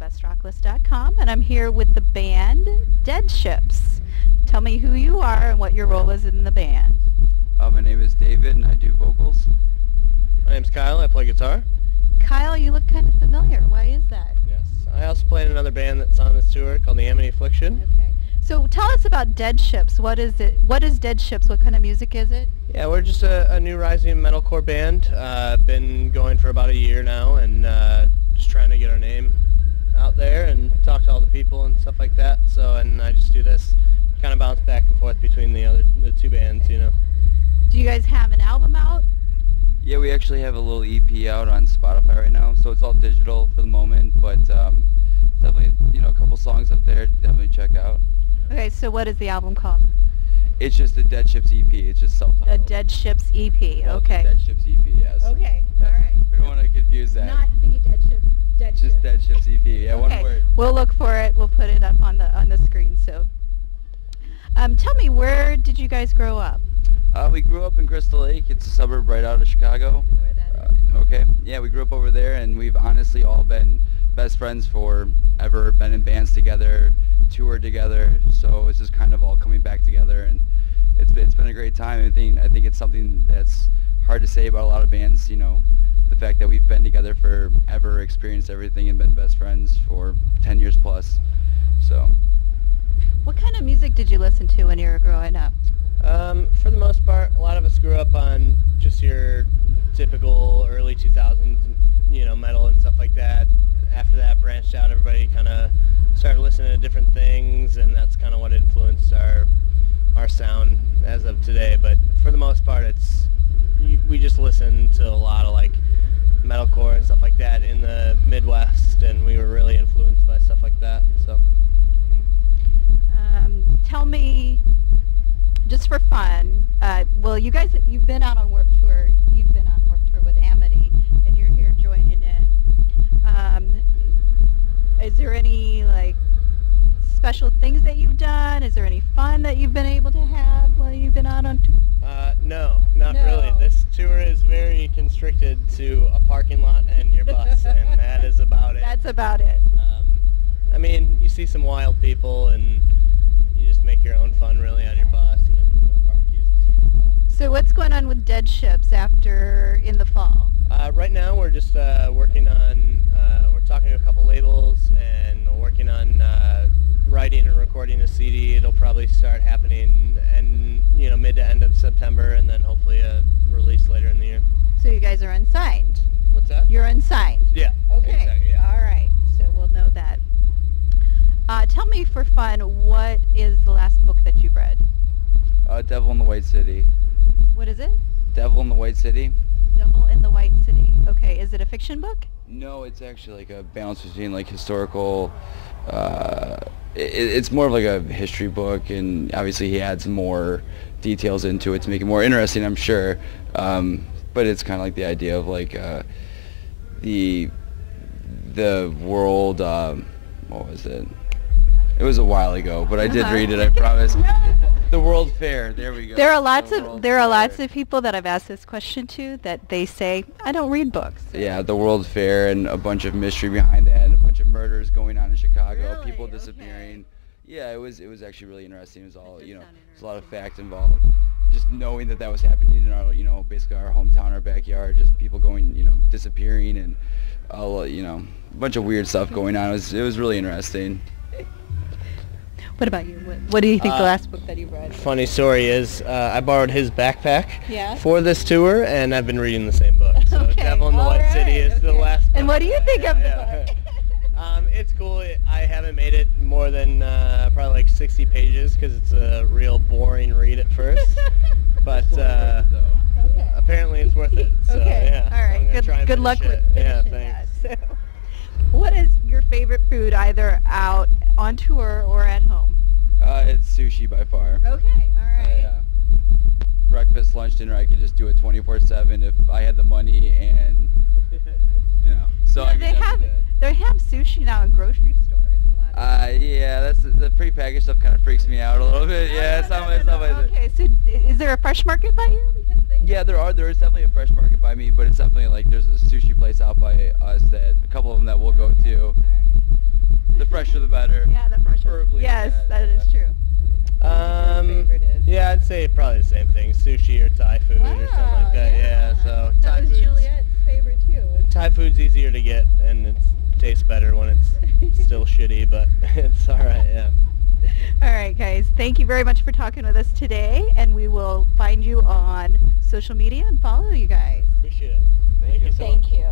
bestrocklist.com, and I'm here with the band Deadships. Tell me who you are and what your role is in the band. My name is David, and I do vocals. My name's Kyle. I play guitar. Kyle, you look kind of familiar. Why is that? Yes. I also play in another band that's on this tour called the Amity Affliction. Okay. So tell us about Deadships. What is it? What is Deadships? What kind of music is it? Yeah, we're just a new rising metalcore band. Been going for about a year now, and just trying to get our name out there and talk to all the people and stuff like that. So, and I just do this, kind of bounce back and forth between the two bands, Okay. you know. Do you guys have an album out? Yeah, we actually have a little EP out on Spotify right now, so it's all digital for the moment, but definitely, a couple songs up there to definitely check out. Okay, so what is the album called? It's just the Deadships EP. It's just The self-titled. Deadships EP. Well, Okay. It's the Deadships EP, yes. Okay. All right. We don't want to confuse that. Not the Deadships. It's just Deadships EP. Yeah, Okay. one word. We'll look for it. We'll put it up on the screen. So, tell me, where did you guys grow up? We grew up in Crystal Lake. It's a suburb right out of Chicago. Where that is? Okay. Yeah, we grew up over there, and we've honestly all been best friends forever, been in bands together, toured together, so it's just kind of all coming back together, and it's been a great time. I think it's something that's hard to say about a lot of bands, the fact that we've been together forever, experienced everything, and been best friends for 10 years plus, so. What kind of music did you listen to when you were growing up? For the most part, a lot of us grew up on just your typical early 2000s, metal and stuff like that. After that, branched out, everybody kind of started listening to different things, and that's kind of what influenced our sound as of today. But for the most part, we just listen to a lot of like metalcore and stuff like that in the Midwest, and we were really influenced by stuff like that. So. Tell me, just for fun, well, you've been out on Warped Tour. You've been on Warped Tour with Amity, and you're here joining in. Is there any special things that you've done? Is there any fun that you've been able to have while you've been out on tour? No, not really. This tour is very constricted to a parking lot and your bus, and that is about it. That's about it. I mean, you see some wild people, and you just make your own fun, really, on your bus and the barbecues and stuff like that. So what's going on with Deadships in the fall? Right now, we're just working on, we're talking to a couple labels and working on writing and recording a CD. It'll probably start happening mid to end of September, and then hopefully a release later in the year. So you guys are unsigned. What's that? You're unsigned. Yeah. Okay. Exactly, yeah. All right. So we'll know that. Tell me for fun, what is the last book that you've read? Devil in the White City. What is it? Devil in the White City. Devil in the White City. Okay. Is it a fiction book? No, it's actually like a balance between historical. It's more of like a history book, and obviously he adds more details into it to make it more interesting, I'm sure. But it's kind of like the idea of the world. What was it? It was a while ago, but I did read it. I promise. The World Fair. There we go. There are lots of people that I've asked this question to that they say I don't read books. Yeah, the World Fair, and a bunch of mystery behind that, and a bunch of murders going on in Chicago, Really? people Okay. disappearing. Yeah, it was actually really interesting. It was all there's a lot of facts involved. Just knowing that was happening in our basically our hometown, our backyard, just people going disappearing, and all a bunch of weird stuff going on. It was really interesting. What about you? What do you think the last book that you read? Funny story is, I borrowed his backpack Yeah. for this tour, and I've been reading the same book. So Okay, Devil in the all White right, City is the okay. last book. And what do you think of the book? It's cool. I haven't made it more than probably 60 pages because it's a real boring read at first. But Okay. apparently it's worth it. So, Okay. yeah. All right. So I'm gonna try and Good finish luck it. with Yeah, finishing thanks. that. So, what is your favorite food, either out on tour or at home? It's sushi by far. Okay. All right. Yeah. Breakfast, lunch, dinner. I could just do it 24/7 if I had the money, and So I could definitely do that. They have sushi now in grocery stores. A lot of Yeah, that's the prepackaged stuff. Kind of freaks me out a little bit. Yeah, it's not my stuff. Okay, so is there a fresh market by you? Because Yeah, there is definitely a fresh market by me, but it's definitely there's a sushi place out by us that a couple of them that we'll go to. All right. The fresher the better. Yeah, the fresher. Preferably Yes, that yeah. is true. What do you think your favorite is? Yeah, I'd say probably the same thing, sushi or Thai food or something like that. Yeah, so that Thai was food's, Juliet's favorite too. Thai food's easier to get, and it tastes better when it's still shitty, but it's all right. Yeah. All right, guys. Thank you very much for talking with us today, and we will find you on social media and follow you guys. Appreciate it. Thank you so much. Thank you.